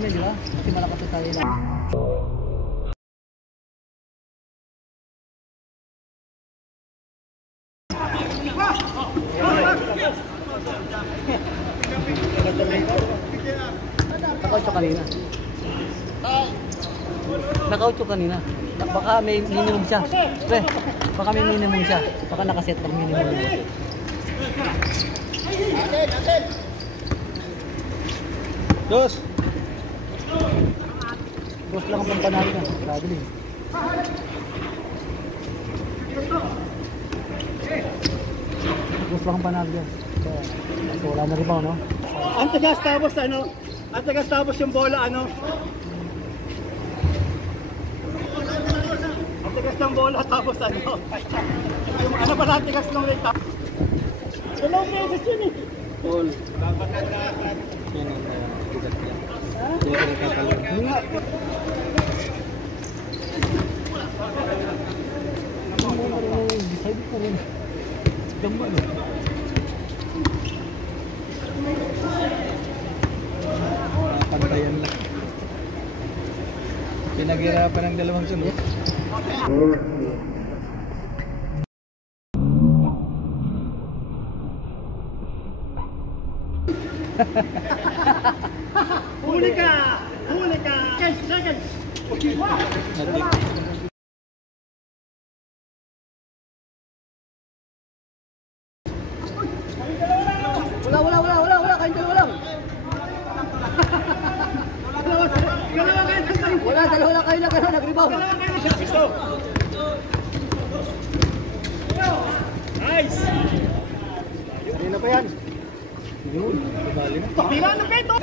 Di ba? Kasi malakas sa tayo lang. Nakautso kanina. Nakautso kanina. Baka may minimum siya. Pre, baka may minimum siya. Baka nakaset ng minimum niya. Dos. Dos lang ang pampanalo na. Grabe din. Dos lang ang panalo yan. So wala na rebound, no? Ang tagas tapos ano? Ang tagas tapos yung bola ano? Ang tagas ng bola tapos ano? Yung ano pa natin tagas ng rate? Dalawang beses yun eh. Paul. Dapat na dapat. Yan ang bigat niya. Hindi ka nagkakalang. Nga. Decide ko rin. Jamba na. Pantayan lang. Pinaghirapan ng dalawang sunod. Huli ka! Huli ka! Seconds! Wala, kayong dalawa lang. Wala, dalawa lang kayo na gano'n, nag-rebound. Nice! Kanina pa yan. Yun, kabali na. Pila na peto!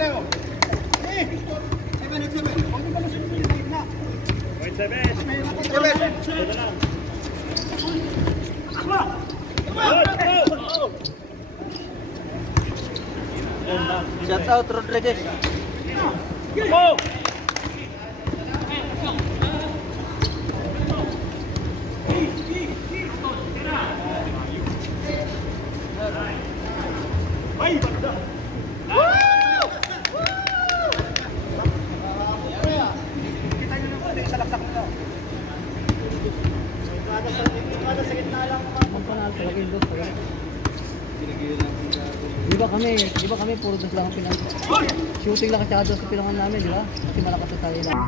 7. Shout out Rodriguez. Go! Ay, banda! Kita nyo naman, sa laksak nyo. Kada sa gitna lang. Pampanalo talaga yung dos. Di ba kami puro dos lang ang pinang... Shooting lang at dos sa pinangan namin, di ba? Kasi malakas sa tayo lang.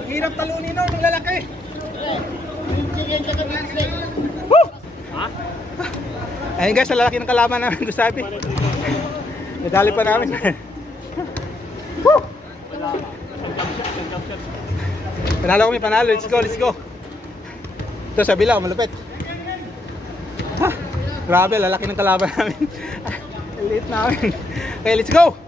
Ang hirap talunin nun, ng lalaki. Ha? Ayun guys, sa lalaki ng kalaban namin, Gusabi. Nadali pa namin. Panalo kami, panalo. Let's go, let's go. Ito sa bilaw, malupit. Grabe, lalaki ng kalaban namin. Liit namin. Okay, let's go.